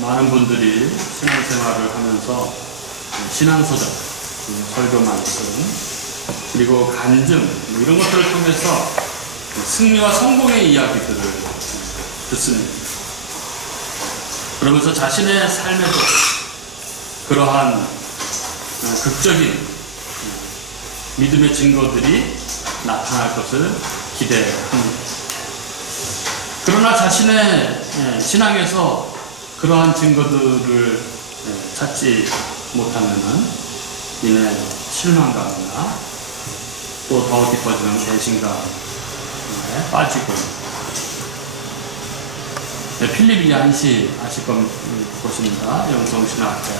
많은 분들이 신앙생활을 하면서 신앙서적, 설교 말씀, 그리고 간증, 이런 것들을 통해서 승리와 성공의 이야기들을 듣습니다. 그러면서 자신의 삶에도 그러한 극적인 믿음의 증거들이 나타날 것을 기대합니다. 그러나 자신의 신앙에서 그러한 증거들을 찾지 못하면은 이내 실망감이나 또 더 깊어지는 배신감에 빠지고, 필립 얀시 아실 것입니다. 영성신학자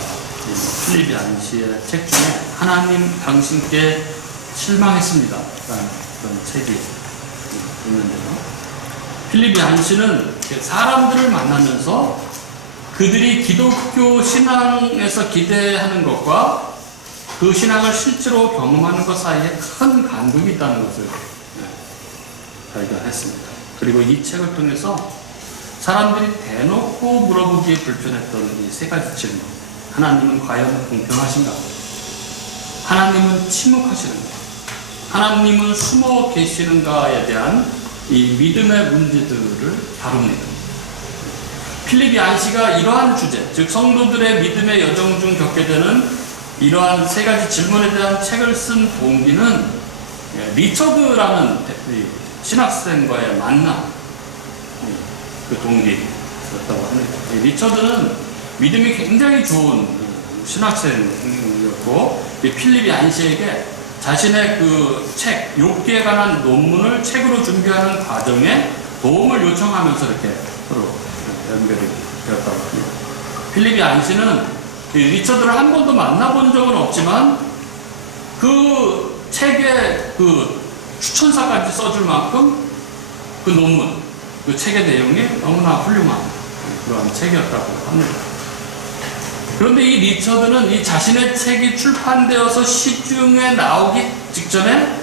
필립 얀시의 책 중에 하나님 당신께 실망했습니다 라는 그런 책이 있는데요. 필립 얀시는 사람들을 만나면서 그들이 기독교 신앙에서 기대하는 것과 그 신앙을 실제로 경험하는 것 사이에 큰 간극이 있다는 것을 발견했습니다. 그리고 이 책을 통해서 사람들이 대놓고 물어보기에 불편했던 이 세 가지 질문. 하나님은 과연 공평하신가? 하나님은 침묵하시는가? 하나님은 숨어 계시는가에 대한 이 믿음의 문제들을 다룹니다. 필립 얀시가 이러한 주제, 즉 성도들의 믿음의 여정 중 겪게 되는 이러한 세 가지 질문에 대한 책을 쓴 동기는 리처드라는 신학생과의 만남, 그 동기였다고 합니다. 리처드는 믿음이 굉장히 좋은 신학생이었고, 필립 얀시에게 자신의 그 책, 욥기에 관한 논문을 책으로 준비하는 과정에 도움을 요청하면서 이렇게 서로 연결이 되었다고 합니다. 필립 얀시는 리처드를 한 번도 만나본 적은 없지만 그 책에 그 추천사까지 써줄 만큼 그 논문, 그 책의 내용이 너무나 훌륭한 그런 책이었다고 합니다. 그런데 이 리처드는 이 자신의 책이 출판되어서 시중에 나오기 직전에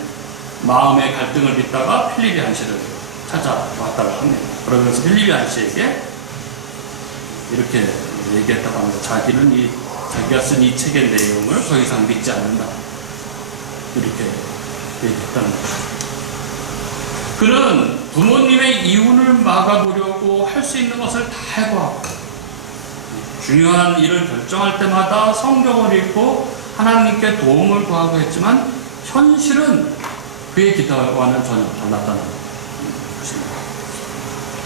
마음의 갈등을 빚다가 필립 얀시를 찾아왔다고 합니다. 그러면서 필립 얀시에게 이렇게 얘기했다고 합니다. 자기가 쓴 이 책의 내용을 더 이상 믿지 않는다. 이렇게 얘기했다는 거죠. 그는 부모님의 이혼을 막아보려고 할 수 있는 것을 다 해보았고, 중요한 일을 결정할 때마다 성경을 읽고 하나님께 도움을 구하고 했지만 현실은 그의 기대와는 전혀 달랐다는 것입니다.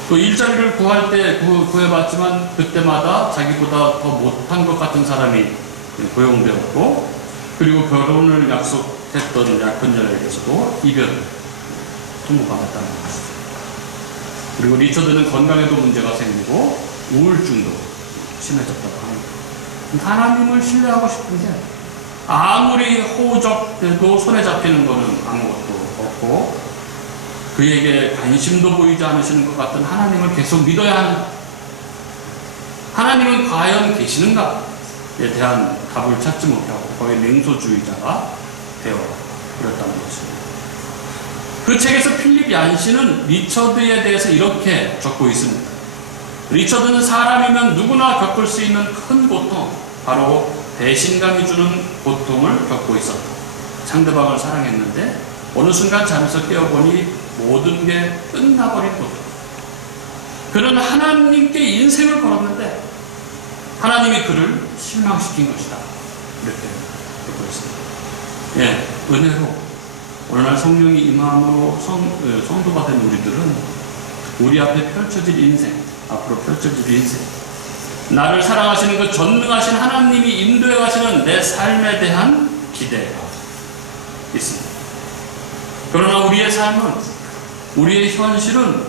또 일자리를 구할 때 구해봤지만 그때마다 자기보다 더 못한 것 같은 사람이 고용되었고, 그리고 결혼을 약속했던 약혼녀에게서도 이별을 통보받았다는 것이죠. 그리고 리처드는 건강에도 문제가 생기고 우울증도 심해졌다고 합니다. 하나님을 신뢰하고 싶은데 아무리 호적돼도 손에 잡히는 것은 아무것도 없고, 그에게 관심도 보이지 않으시는 것 같은 하나님을 계속 믿어야 하는가? 하나님은 과연 계시는가에 대한 답을 찾지 못하고 거의 냉소주의자가 되어버렸다는 것입니다. 그 책에서 필립 얀시는 리처드에 대해서 이렇게 적고 있습니다. 리처드는 사람이면 누구나 겪을 수 있는 큰 고통, 바로 배신감이 주는 고통을 겪고 있었다. 상대방을 사랑했는데 어느 순간 잠에서 깨어보니 모든 게 끝나버린 고통. 그는 하나님께 인생을 걸었는데 하나님이 그를 실망시킨 것이다. 이렇게 듣고 있습니다. 은혜로 오늘날 성령이 임함으로 성도가 된 우리들은 우리 앞에 펼쳐질 인생, 앞으로 펼쳐질 인생, 나를 사랑하시는 그 전능하신 하나님이 인도해 가시는 내 삶에 대한 기대가 있습니다. 그러나 우리의 삶은, 우리의 현실은,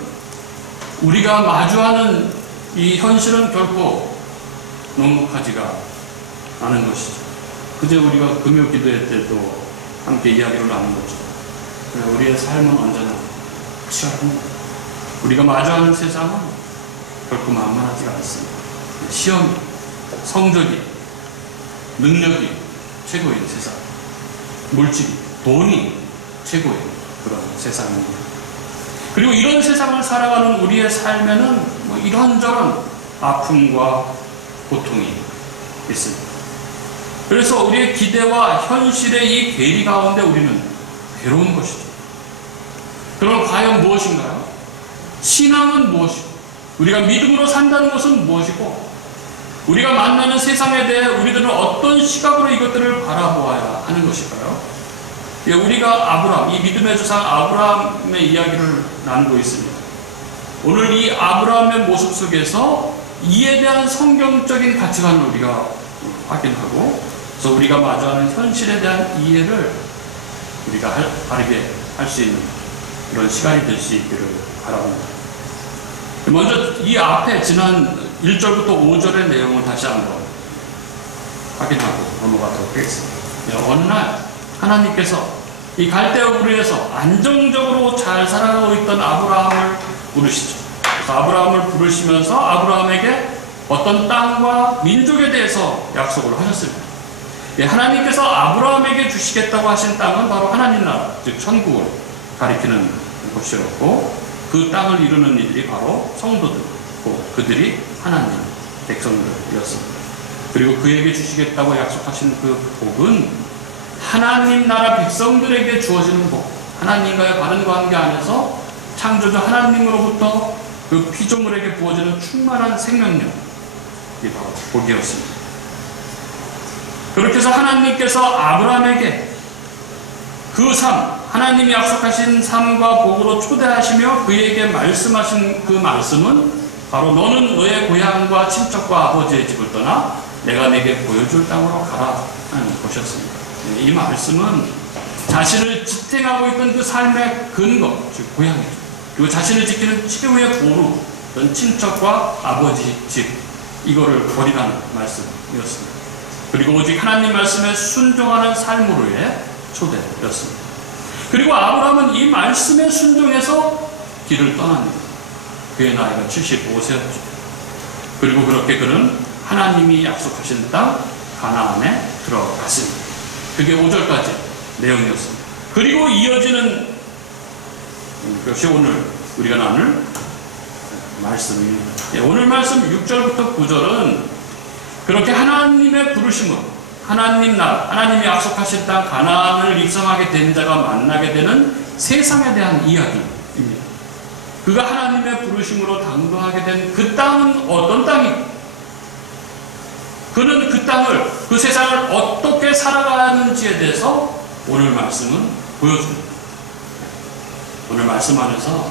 우리가 마주하는 이 현실은 결코 녹록하지가 않은 것이죠. 그제 우리가 금요 기도회 때도 함께 이야기를 나눈 것처럼 우리의 삶은 언제나 치열합니다. 우리가 마주하는 세상은 결코 만만하지가 않습니다. 시험, 성적이, 능력이 최고인 세상, 물질이, 돈이 최고의 그런 세상입니다. 그리고 이런 세상을 살아가는 우리의 삶에는 뭐 이런저런 아픔과 고통이 있습니다. 그래서 우리의 기대와 현실의 이 괴리 가운데 우리는 괴로운 것이죠. 그럼 과연 무엇인가요? 신앙은 무엇이고, 우리가 믿음으로 산다는 것은 무엇이고, 우리가 만나는 세상에 대해 우리들은 어떤 시각으로 이것들을 바라보아야 하는 것일까요? 우리가 아브라함, 이 믿음의 조상 아브라함의 이야기를 나누고 있습니다. 오늘 이 아브라함의 모습 속에서 이에 대한 성경적인 가치관을 우리가 확인하고, 그래서 우리가 마주하는 현실에 대한 이해를 우리가 바르게 할 수 있는 그런 시간이 될 수 있기를 바랍니다. 먼저 이 앞에 지난 1절부터 5절의 내용을 다시 한번 확인하고 넘어가도록 하겠습니다. 어느 날 하나님께서 이 갈대아 우르에서 안정적으로 잘 살아가고 있던 아브라함을 부르시죠. 그래서 아브라함을 부르시면서 아브라함에게 어떤 땅과 민족에 대해서 약속을 하셨습니다. 하나님께서 아브라함에게 주시겠다고 하신 땅은 바로 하나님 나라, 즉 천국을 가리키는 곳이었고, 그 땅을 이루는 이들이 바로 성도들이고 그들이 하나님 백성들이었습니다. 그리고 그에게 주시겠다고 약속하신 그 복은 하나님 나라 백성들에게 주어지는 복, 하나님과의 바른 관계 안에서 창조주 하나님으로부터 그 피조물에게 부어지는 충만한 생명력이 바로 복이었습니다. 그렇게 해서 하나님께서 아브라함에게 그 삶, 하나님이 약속하신 삶과 복으로 초대하시며 그에게 말씀하신 그 말씀은 바로 너는 너의 고향과 친척과 아버지의 집을 떠나 내가 내게 보여줄 땅으로 가라 하는 것이었습니다. 이 말씀은 자신을 지탱하고 있던 그 삶의 근거, 즉 고향이죠. 그리고 자신을 지키는 최후의 보루, 그런 친척과 아버지 집, 이거를 버리라는 말씀이었습니다. 그리고 오직 하나님 말씀에 순종하는 삶으로의 초대였습니다. 그리고 아브라함은 이 말씀에 순종해서 길을 떠납니다. 그의 나이가 75세였죠. 그리고 그렇게 그는 하나님이 약속하신 땅 가나안에 들어갔습니다. 그게 5절까지 내용이었습니다. 그리고 이어지는 것이 오늘 우리가 나눌 말씀입니다. 오늘 말씀 6절부터 9절은 그렇게 하나님의 부르심으로 하나님 나라, 하나님이 약속하신 땅 가나안을 입성하게 된 자가 만나게 되는 세상에 대한 이야기입니다. 그가 하나님의 부르심으로 당도하게 된 그 땅은 어떤 땅이고, 그는 그 땅을, 그 세상을 어떻게 살아가는지에 대해서 오늘 말씀은 보여줍니다. 오늘 말씀 안에서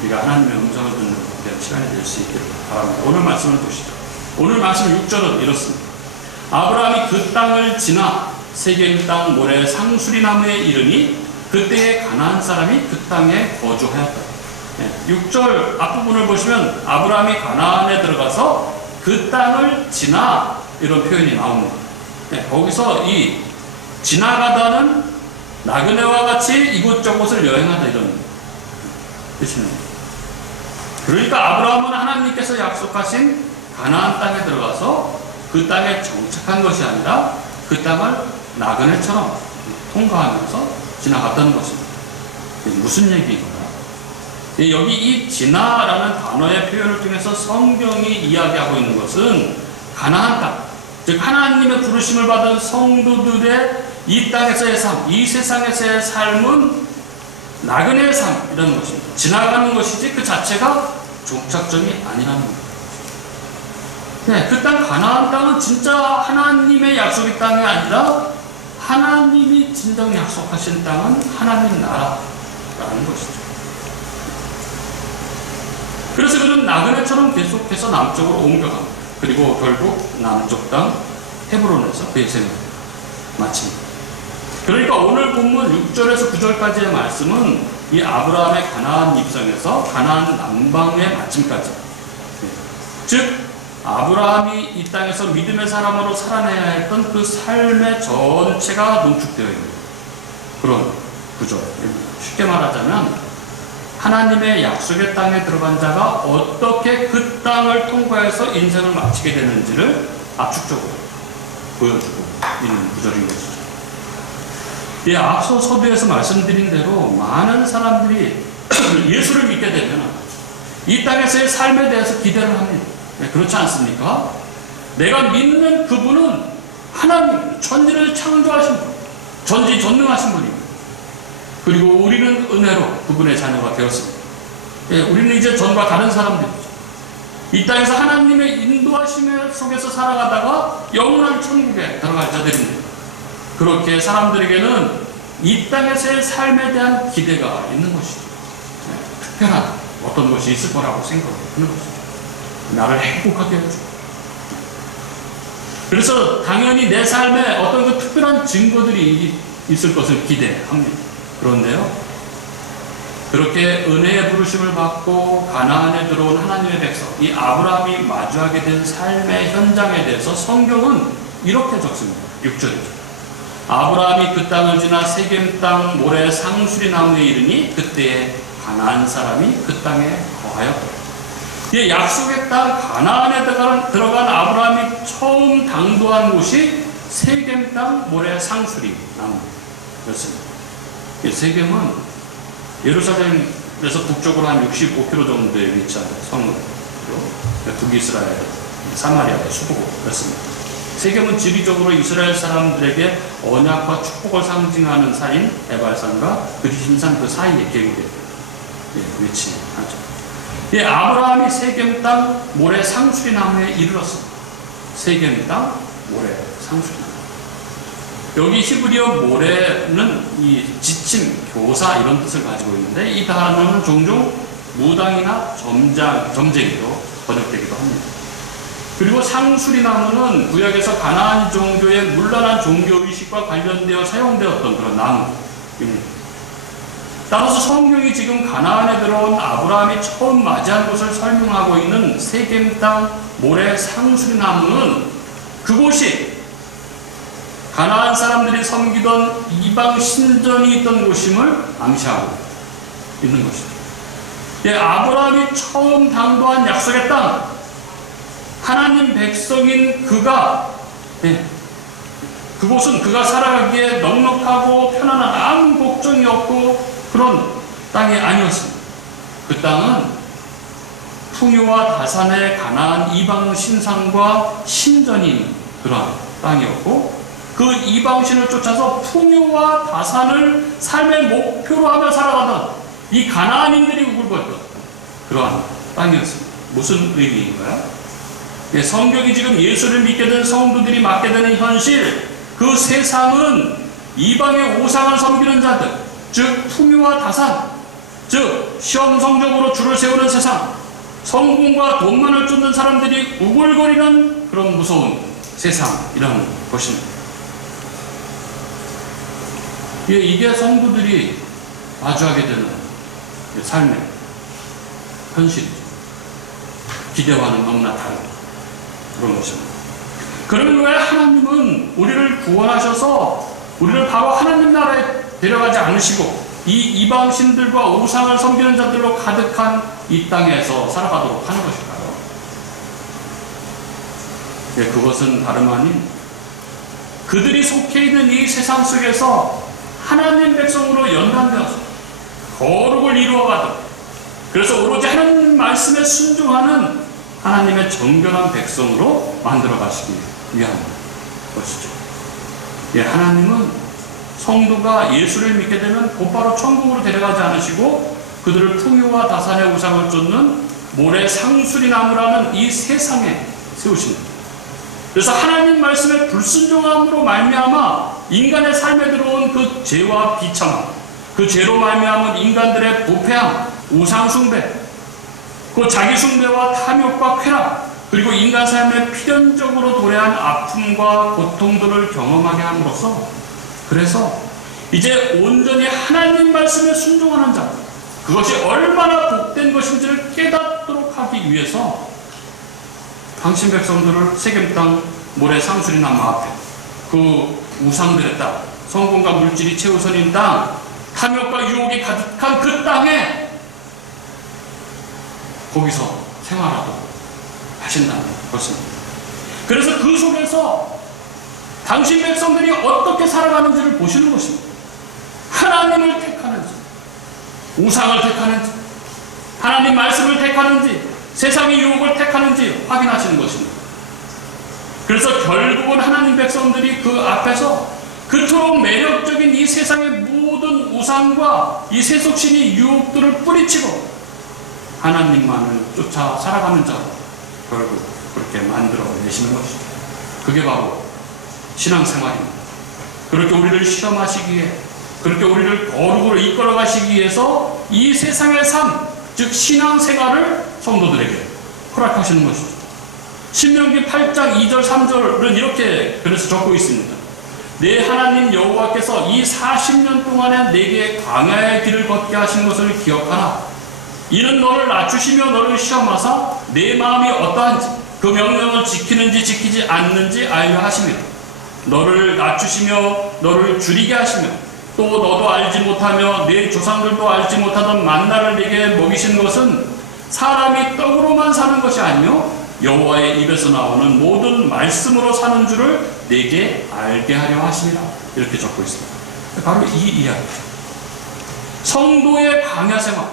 우리가 하나님의 음성을 듣는 시간이 될 수 있기를 바랍니다. 오늘 말씀을 보시죠. 오늘 말씀 6절은 이렇습니다. 아브라함이 그 땅을 지나 세겜 땅 모래 상수리나무에 이르니 그때에 가나안 사람이 그 땅에 거주하였다. 6절 앞부분을 보시면 아브라함이 가나안에 들어가서 그 땅을 지나 이런 표현이 나옵니다. 거기서 이 지나가다는 나그네와 같이 이곳저곳을 여행하다 이런 뜻입니다. 그러니까 아브라함은 하나님께서 약속하신 가나안 땅에 들어가서 그 땅에 정착한 것이 아니라 그 땅을 나그네처럼 통과하면서 지나갔다는 것입니다. 무슨 얘기인가? 여기 이 지나라는 단어의 표현을 통해서 성경이 이야기하고 있는 것은 가나안 땅, 즉 하나님의 부르심을 받은 성도들의 이 땅에서의 삶, 이 세상에서의 삶은 나그네의 삶이라는 것입니다. 지나가는 것이지 그 자체가 종착점이 아니라는 겁니다. 그 땅 가나안 땅은 진짜 하나님의 약속의 땅이 아니라 하나님이 진정 약속하신 땅은 하나님 나라라는 것이죠. 그래서 그는 나그네처럼 계속해서 남쪽으로 옮겨갑니다. 그리고 결국 남쪽 땅 헤브론에서 그의 생을 마칩니다. 그러니까 오늘 본문 6절에서 9절까지의 말씀은 이 아브라함의 가나안 입성에서 가나안 남방의 마침까지, 즉 아브라함이 이 땅에서 믿음의 사람으로 살아내야 했던 그 삶의 전체가 농축되어 있는 그런 구조입니다. 쉽게 말하자면 하나님의 약속의 땅에 들어간 자가 어떻게 그 땅을 통과해서 인생을 마치게 되는지를 압축적으로 보여주고 있는 구절인 것이죠. 앞서 서두에서 말씀드린 대로 많은 사람들이 예수를 믿게 되면 이 땅에서의 삶에 대해서 기대를 합니다. 그렇지 않습니까? 내가 믿는 그분은 하나님, 천지를 창조하신 분, 전지전능하신 분입니다. 그리고 우리는 은혜로 그분의 자녀가 되었습니다. 우리는 이제 전과 다른 사람들이죠. 이 땅에서 하나님의 인도하심 속에서 살아가다가 영원한 천국에 들어갈 자들입니다. 그렇게 사람들에게는 이 땅에서의 삶에 대한 기대가 있는 것이죠. 특별한 어떤 것이 있을 거라고 생각하는 것이죠. 나를 행복하게 해주고. 그래서 당연히 내 삶에 어떤 그 특별한 증거들이 있을 것을 기대합니다. 그런데요, 그렇게 은혜의 부르심을 받고 가나안에 들어온 하나님의 백성, 이 아브라함이 마주하게 된 삶의 현장에 대해서 성경은 이렇게 적습니다. 6절이죠. 아브라함이 그 땅을 지나 세겜 땅 모래 상수리 나무에 이르니 그때에 가나안 사람이 그 땅에 거하였더라. 이 약속의 땅 가나안에 들어간 아브라함이 처음 당도한 곳이 세겜 땅 모래 상수리 나무였습니다. 세겜은 예루살렘에서 북쪽으로 한 65km 정도에 위치한 성으로 북이스라엘 사마리아의 수도였습니다. 세겜은 지리적으로 이스라엘 사람들에게 언약과 축복을 상징하는 산인 에발산과 그리심산 그 사이에 계획에 위치하죠. 아브라함이 세겜 땅 모래 상수리 나무에 이르렀습니다. 세겜 땅 모래 상수리 나무. 여기 히브리어 모래는 이 지침, 교사 이런 뜻을 가지고 있는데 이 단어는 종종 무당이나 점쟁이로 번역되기도 합니다. 그리고 상수리 나무는 구약에서 가나안 종교의 문란한 종교의식과 관련되어 사용되었던 그런 나무입니다. 따라서 성경이 지금 가나안에 들어온 아브라함이 처음 맞이한 곳을 설명하고 있는 세겜 땅 모래 상수리 나무는 그곳이 가나안 사람들이 섬기던 이방 신전이 있던 곳임을 암시하고 있는 것이죠. 아브라함이 처음 당도한 약속의 땅, 하나님 백성인 그가, 그곳은 그가 살아가기에 넉넉하고 편안한 아무 걱정이 없고 그런 땅이 아니었습니다. 그 땅은 풍요와 다산의 가나안 이방 신상과 신전이 그런 땅이었고 그 이방신을 쫓아서 풍요와 다산을 삶의 목표로 하며 살아가던 이 가나안인들이 우글거렸던 그러한 땅이었습니다. 무슨 의미인가요? 성경이 지금 예수를 믿게 된 성도들이 맞게 되는 현실, 그 세상은 이방의 우상을 섬기는 자들, 즉 풍요와 다산, 즉 시험 성적으로 줄을 세우는 세상, 성공과 돈만을 쫓는 사람들이 우글거리는 그런 무서운 세상이라는 것입니다. 이게 성도들이 마주하게 되는 삶의 현실이죠. 기대와는 너무나 다른 그런 것입니다. 그러면 왜 하나님은 우리를 구원하셔서 우리를 바로 하나님 나라에 데려가지 않으시고 이 이방신들과 우상을 섬기는 자들로 가득한 이 땅에서 살아가도록 하는 것일까요? 그것은 다름 아닌 그들이 속해 있는 이 세상 속에서 하나님 백성으로 연단되어서 거룩을 이루어가듯, 그래서 오로지 하나님 말씀에 순종하는 하나님의 정결한 백성으로 만들어 가시기 위한 것이죠. 하나님은 성도가 예수를 믿게 되면 곧바로 천국으로 데려가지 않으시고 그들을 풍요와 다산의 우상을 쫓는 모래 상수리 나무라는 이 세상에 세우십니다. 그래서 하나님 말씀에 불순종함으로 말미암아 인간의 삶에 들어온 그 죄와 비참함, 그 죄로 말미암은 인간들의 부패함, 우상 숭배, 그 자기 숭배와 탐욕과 쾌락, 그리고 인간 삶에 필연적으로 도래한 아픔과 고통들을 경험하게 함으로써, 그래서 이제 온전히 하나님 말씀에 순종하는 자, 그것이 얼마나 복된 것인지를 깨닫도록 하기 위해서 당신 백성들을 세겜 땅 모래 상수리 나무 앞에, 그 우상들의 땅, 성공과 물질이 최우선인 땅, 탐욕과 유혹이 가득한 그 땅에 거기서 생활하도록 하신다는 것입니다. 그래서 그 속에서 당신 백성들이 어떻게 살아가는지를 보시는 것입니다. 하나님을 택하는지, 우상을 택하는지, 하나님 말씀을 택하는지, 세상의 유혹을 택하는지 확인하시는 것입니다. 그래서 결국은 하나님 백성들이 그 앞에서 그토록 매력적인 이 세상의 모든 우상과 이 세속신의 유혹들을 뿌리치고 하나님만을 쫓아 살아가는 자로 결국 그렇게 만들어내시는 것이죠. 그게 바로 신앙생활입니다. 그렇게 우리를 시험하시기에, 그렇게 우리를 거룩으로 이끌어 가시기 위해서 이 세상의 삶, 즉 신앙생활을 성도들에게 허락하시는 것이죠. 신명기 8장 2절 3절은 이렇게 그래서 적고 있습니다. 내 하나님 여호와께서 이 40년 동안에 내게 광야의 길을 걷게 하신 것을 기억하라. 이는 너를 낮추시며 너를 시험하사 내 마음이 어떠한지 그 명령을 지키는지 지키지 않는지 알려 하시며 너를 낮추시며 너를 줄이게 하시며 또 너도 알지 못하며 내 조상들도 알지 못하던 만나를 내게 먹이신 것은 사람이 떡으로만 사는 것이 아니요 여호와의 입에서 나오는 모든 말씀으로 사는 줄을 내게 알게 하려 하시니라. 이렇게 적고 있습니다. 바로 이 이야기, 성도의 광야 생활,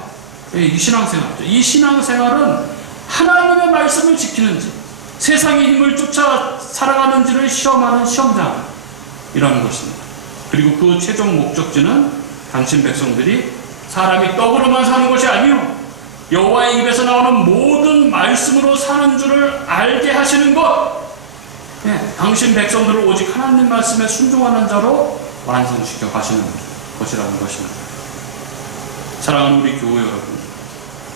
이 신앙생활이죠. 이 신앙생활은 하나님의 말씀을 지키는지 세상의 힘을 쫓아 살아가는지를 시험하는 시험장이라는 것입니다. 그리고 그 최종 목적지는 당신 백성들이 사람이 떡으로만 사는 것이 아니요 여호와의 입에서 나오는 모든 말씀으로 사는 줄을 알게 하시는 것. 당신 백성들을 오직 하나님 말씀에 순종하는 자로 완성시켜 가시는 것이라는 것입니다. 사랑하는 우리 교우 여러분,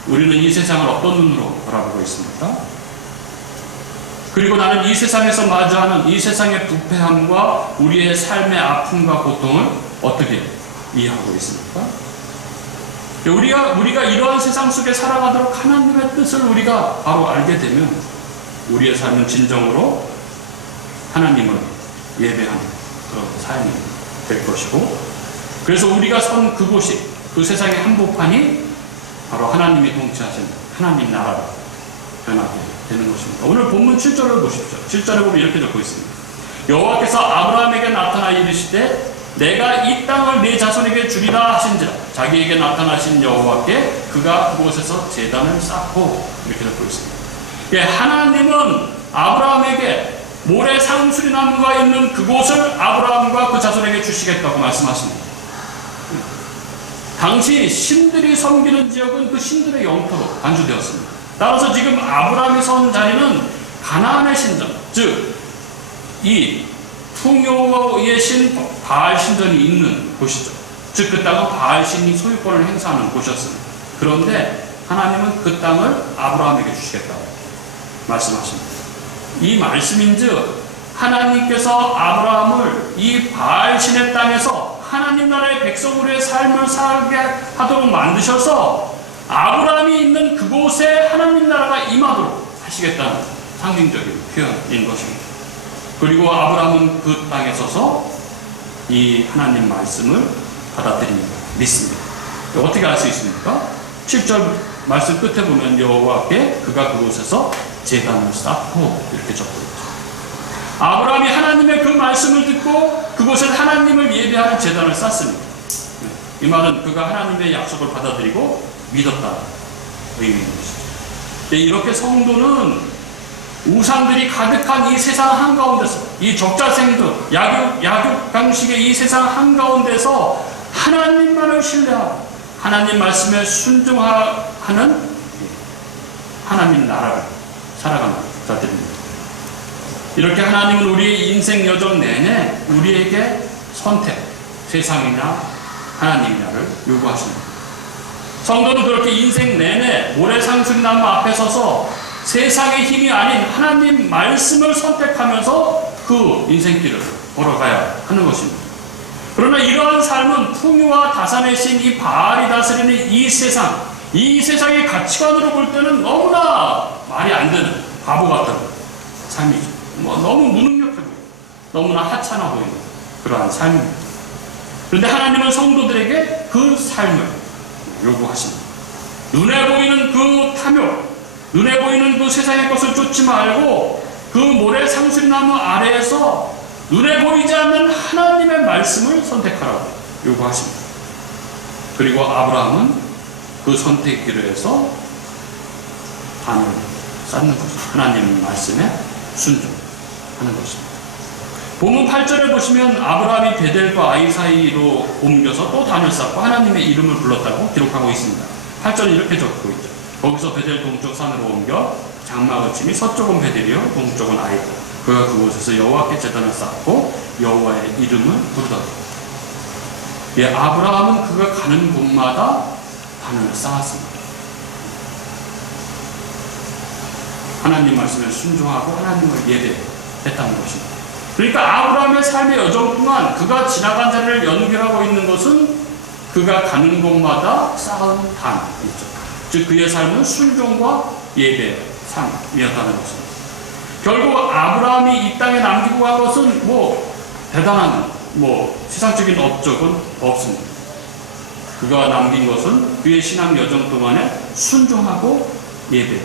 우리는 이 세상을 어떤 눈으로 바라보고 있습니까? 그리고 나는 이 세상에서 마주하는 이 세상의 부패함과 우리의 삶의 아픔과 고통을 어떻게 이해하고 있습니까? 우리가 이러한 세상 속에 살아가도록 하나님의 뜻을 우리가 바로 알게 되면 우리의 삶은 진정으로 하나님을 예배하는 그런 삶이 될 것이고, 그래서 우리가 선 그곳이, 그 세상의 한복판이 바로 하나님이 통치하신 하나님 나라로 변하게 되는 것입니다. 오늘 본문 7절을 보십시오. 7절에 보면 이렇게 적고 있습니다. 여호와께서 아브라함에게 나타나 이르시되 내가 이 땅을 네 자손에게 주리라 하신지라. 자기에게 나타나신 여호와께 그가 그곳에서 제단을 쌓고, 이렇게 적고 있습니다. 예, 하나님은 아브라함에게 모래 상수리나무가 있는 그곳을 아브라함과 그 자손에게 주시겠다고 말씀하십니다. 당시 신들이 섬기는 지역은 그 신들의 영토로 간주되었습니다. 따라서 지금 아브라함이 선 자리는 가나안의 신전, 즉 이 풍요의 신 바알 신전이 있는 곳이죠. 즉 그 땅은 바알 신이 소유권을 행사하는 곳이었습니다. 그런데 하나님은 그 땅을 아브라함에게 주시겠다고 말씀하십니다. 이 말씀인즉 하나님께서 아브라함을 이 바알 신의 땅에서 하나님 나라의 백성으로의 삶을 살게 하도록 만드셔서 아브라함이 있는 그곳에 하나님 나라가 임하도록 하시겠다는 상징적인 표현인 것입니다. 그리고 아브라함은 그 땅에 서서 이 하나님 말씀을 받아들입니다. 믿습니다. 어떻게 알 수 있습니까? 7절 말씀 끝에 보면 여호와께 그가 그곳에서 제단을 쌓고, 이렇게 적고 있죠. 아브라함이 하나님의 그 말씀을 듣고 그곳에 하나님을 예배하는 제단을 쌓습니다. 이 말은 그가 하나님의 약속을 받아들이고 믿었다는 의미인 것이죠. 이렇게 성도는 우상들이 가득한 이 세상 한가운데서, 이 적자생들, 약육강식의 이 세상 한가운데서 하나님만을 신뢰하고 하나님 말씀에 순종하는 하나님 나라를 살아가는 자들입니다. 이렇게 하나님은 우리의 인생 여정 내내 우리에게 선택, 세상이냐 하나님이냐를 요구하십니다. 성도는 그렇게 인생 내내 모래상수리나무 앞에 서서 세상의 힘이 아닌 하나님 말씀을 선택하면서 그 인생길을 걸어가야 하는 것입니다. 그러나 이러한 삶은 풍요와 다산의 신 이 바알이 다스리는 이 세상의 가치관으로 볼 때는 너무나 말이 안 되는 바보 같은 삶이죠. 너무 무능력해 보이고 너무나 하찮아 보이는 그러한 삶입니다. 그런데 하나님은 성도들에게 그 삶을 요구하십니다. 눈에 보이는 그 탐욕, 눈에 보이는 그 세상의 것을 쫓지 말고 그 모래 상수리나무 아래에서 눈에 보이지 않는 하나님의 말씀을 선택하라고 요구하십니다. 그리고 아브라함은 그 선택기로 해서 단을 쌓는 것입니다. 하나님 말씀에 순종하는 것입니다. 본문 8절에 보시면 아브라함이 베델과 아이 사이로 옮겨서 또 단을 쌓고 하나님의 이름을 불렀다고 기록하고 있습니다. 8절은 이렇게 적고 있죠. 거기서 베델 동쪽 산으로 옮겨 장막을 치니 서쪽은 베델이요 동쪽은 아이고 그가 그곳에서 여호와께 제단을 쌓고 여호와의 이름을 부르더라. 예, 아브라함은 그가 가는 곳마다 단을 쌓았습니다. 하나님 말씀에 순종하고 하나님을 예배했다는 것입니다. 그러니까 아브라함의 삶의 여정 동안 그가 지나간 자리를 연결하고 있는 것은 그가 가는 곳마다 쌓은 단이죠. 즉 그의 삶은 순종과 예배의 삶이었다는 것입니다. 결국 아브라함이 이 땅에 남기고 간 것은 대단한 세상적인 업적은 없습니다. 그가 남긴 것은 그의 신앙 여정 동안에 순종하고 예배의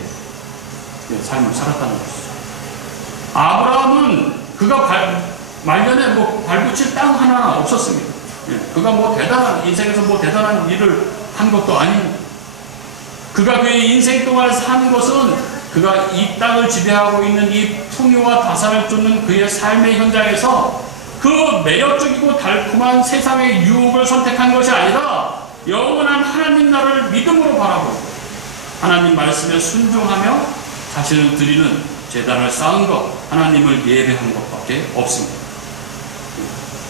삶을 살았다는 것이죠. 아브라함은 그가 말년에 발붙일 땅 하나 없었습니다. 그가 인생에서 대단한 일을 한 것도 아닙니다. 그가 그의 인생 동안 산 것은 그가 이 땅을 지배하고 있는 이 풍요와 다산을 쫓는 그의 삶의 현장에서 그 매력적이고 달콤한 세상의 유혹을 선택한 것이 아니라 영원한 하나님 나라를 믿음으로 바라보고 하나님 말씀에 순종하며 자신을 드리는 제단을 쌓은 것, 하나님을 예배한 것밖에 없습니다.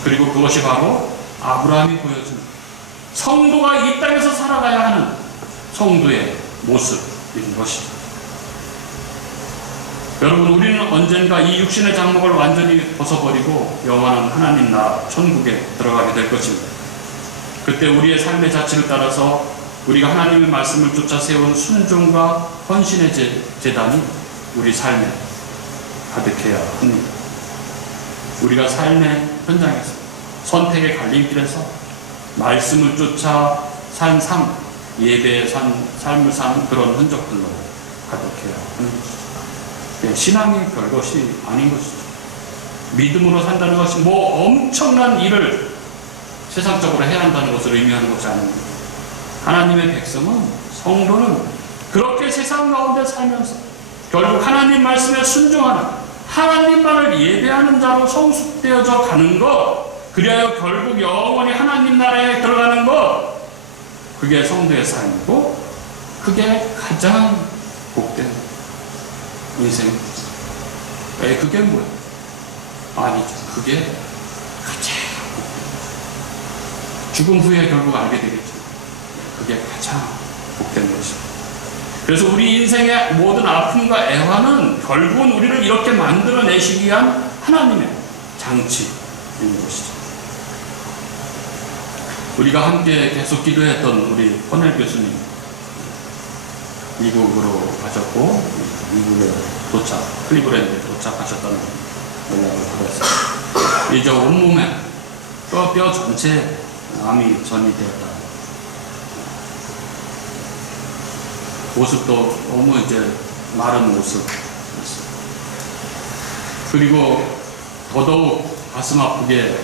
그리고 그것이 바로 아브라함이 보여준 성도가 이 땅에서 살아가야 하는 성도의 모습인 것이죠. 여러분, 우리는 언젠가 이 육신의 장막을 완전히 벗어버리고 영원한 하나님 나라 천국에 들어가게 될 것입니다. 그때 우리의 삶의 자치를 따라서 우리가 하나님의 말씀을 쫓아 세운 순종과 헌신의 제단이 우리 삶에 가득해야 합니다. 우리가 삶의 현장에서 선택의 갈림길에서 말씀을 쫓아 산 삶, 예배의 삶을 사는 그런 흔적들로 가득해야 하는 것이죠. 신앙이 별것이 아닌 것이죠. 믿음으로 산다는 것이 엄청난 일을 세상적으로 해야 한다는 것을 의미하는 것이 아닙니다. 하나님의 백성은, 성도는 그렇게 세상 가운데 살면서 결국 하나님 말씀에 순종하는, 하나님만을 예배하는 자로 성숙되어져 가는 것, 그리하여 결국 영원히 하나님 나라에 들어가는 것, 그게 성도의 삶이고 그게 가장 복된 인생입니다. 그게 뭐예요? 아니죠. 그게 가장 복된, 죽음 후에 결국 알게 되겠죠. 그게 가장 복된 것입니다. 그래서 우리 인생의 모든 아픔과 애환은 결국은 우리를 이렇게 만들어내시기 위한 하나님의 장치인 것이죠. 우리가 함께 계속 기도했던 우리 헌엘 교수님, 미국으로 가셨고 미국에 클리브랜드에 도착하셨다는 연락을 받았어요. 이제 온몸에 뼈 전체에 암이 전이되었다. 모습도 너무 마른 모습이었어요. 그리고 더더욱 가슴 아프게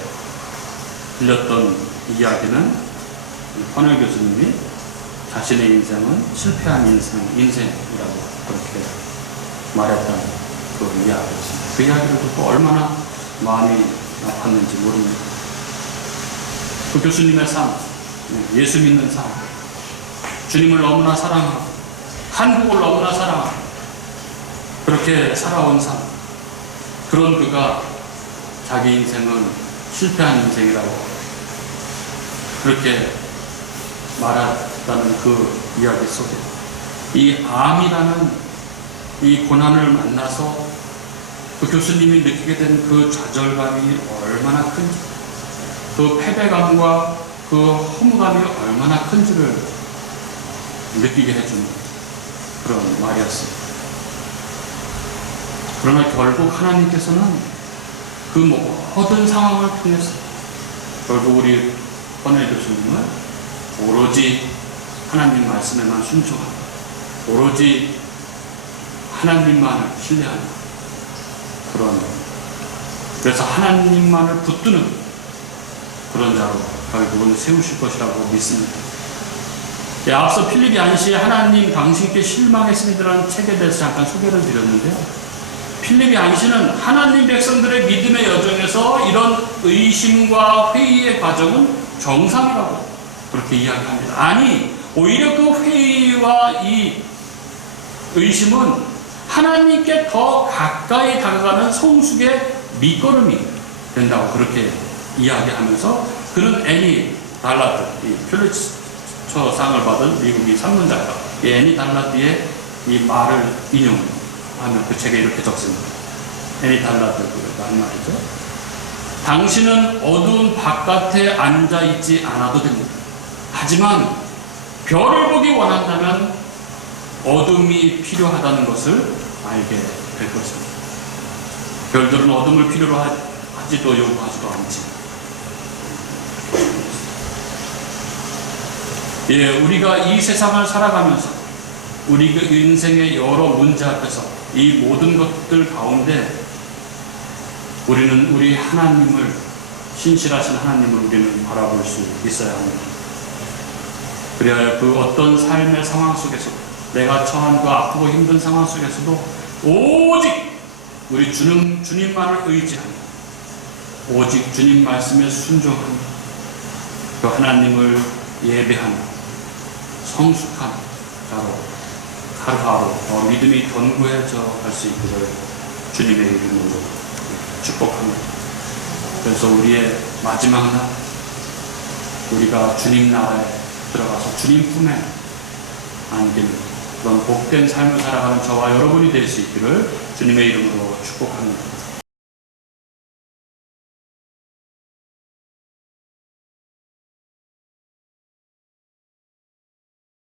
들렸던 이야기는 헌엘 교수님이 자신의 인생은 실패한 인생이라고 그렇게 말했던 그 이야기였습니다. 그 이야기를 듣고 얼마나 마음이 아팠는지 모릅니다. 그 교수님의 삶, 예수 믿는 삶, 주님을 너무나 사랑하고 한국을 너무나 사랑하고 그렇게 살아온 삶, 그런 그가 자기 인생은 실패한 인생이라고 그렇게 말했다는 그 이야기 속에 이 암이라는 이 고난을 만나서 그 교수님이 느끼게 된 그 좌절감이 얼마나 큰지, 그 패배감과 그 허무감이 얼마나 큰지를 느끼게 해주는 그런 말이었습니다. 그러나 결국 하나님께서는 그 모든 상황을 통해서 결국 우리 헌엘 교수님을 오로지 하나님 말씀에만 순종하고 오로지 하나님만을 신뢰하는 그런, 그래서 하나님만을 붙드는 그런 자로 결국은 세우실 것이라고 믿습니다. 앞서 필립이 안시의 하나님 당신께 실망했습니다라는 책에 대해서 잠깐 소개를 드렸는데요. 필립이 안시는 하나님 백성들의 믿음의 여정에서 이런 의심과 회의의 과정은 정상이라고 그렇게 이야기합니다. 아니, 오히려 그 회의와 이 의심은 하나님께 더 가까이 다가가는 성숙의 밑거름이 된다고 그렇게 이야기하면서 그는 애니 달라드, 이 퓰리처상을 받은 미국의 산문작가 애니 달라드의 이 말을 인용하며 그 책에 이렇게 적습니다. 애니 달라드가 한 말이죠. 당신은 어두운 바깥에 앉아 있지 않아도 됩니다. 하지만 별을 보기 원한다면 어둠이 필요하다는 것을 알게 될 것입니다. 별들은 어둠을 필요로 하지도 요구하지도 않지. 예, 우리가 이 세상을 살아가면서 우리 그 인생의 여러 문제 앞에서 이 모든 것들 가운데 우리는 우리 하나님을, 신실하신 하나님을 우리는 바라볼 수 있어야 합니다. 그래야 그 어떤 삶의 상황 속에서 내가 처한 그 아프고 힘든 상황 속에서도 오직 우리 주님만을 의지하며 오직 주님 말씀에 순종하며 그 하나님을 예배하며 성숙한 자로 하루하루 더 믿음이 견고해져 갈 수 있기를 주님의 이름으로 축복합니다. 그래서 우리의 마지막 날 우리가 주님 나라에 들어가서 주님 품에 안기는 그런 복된 삶을 살아가는 저와 여러분이 될 수 있기를 주님의 이름으로 축복합니다.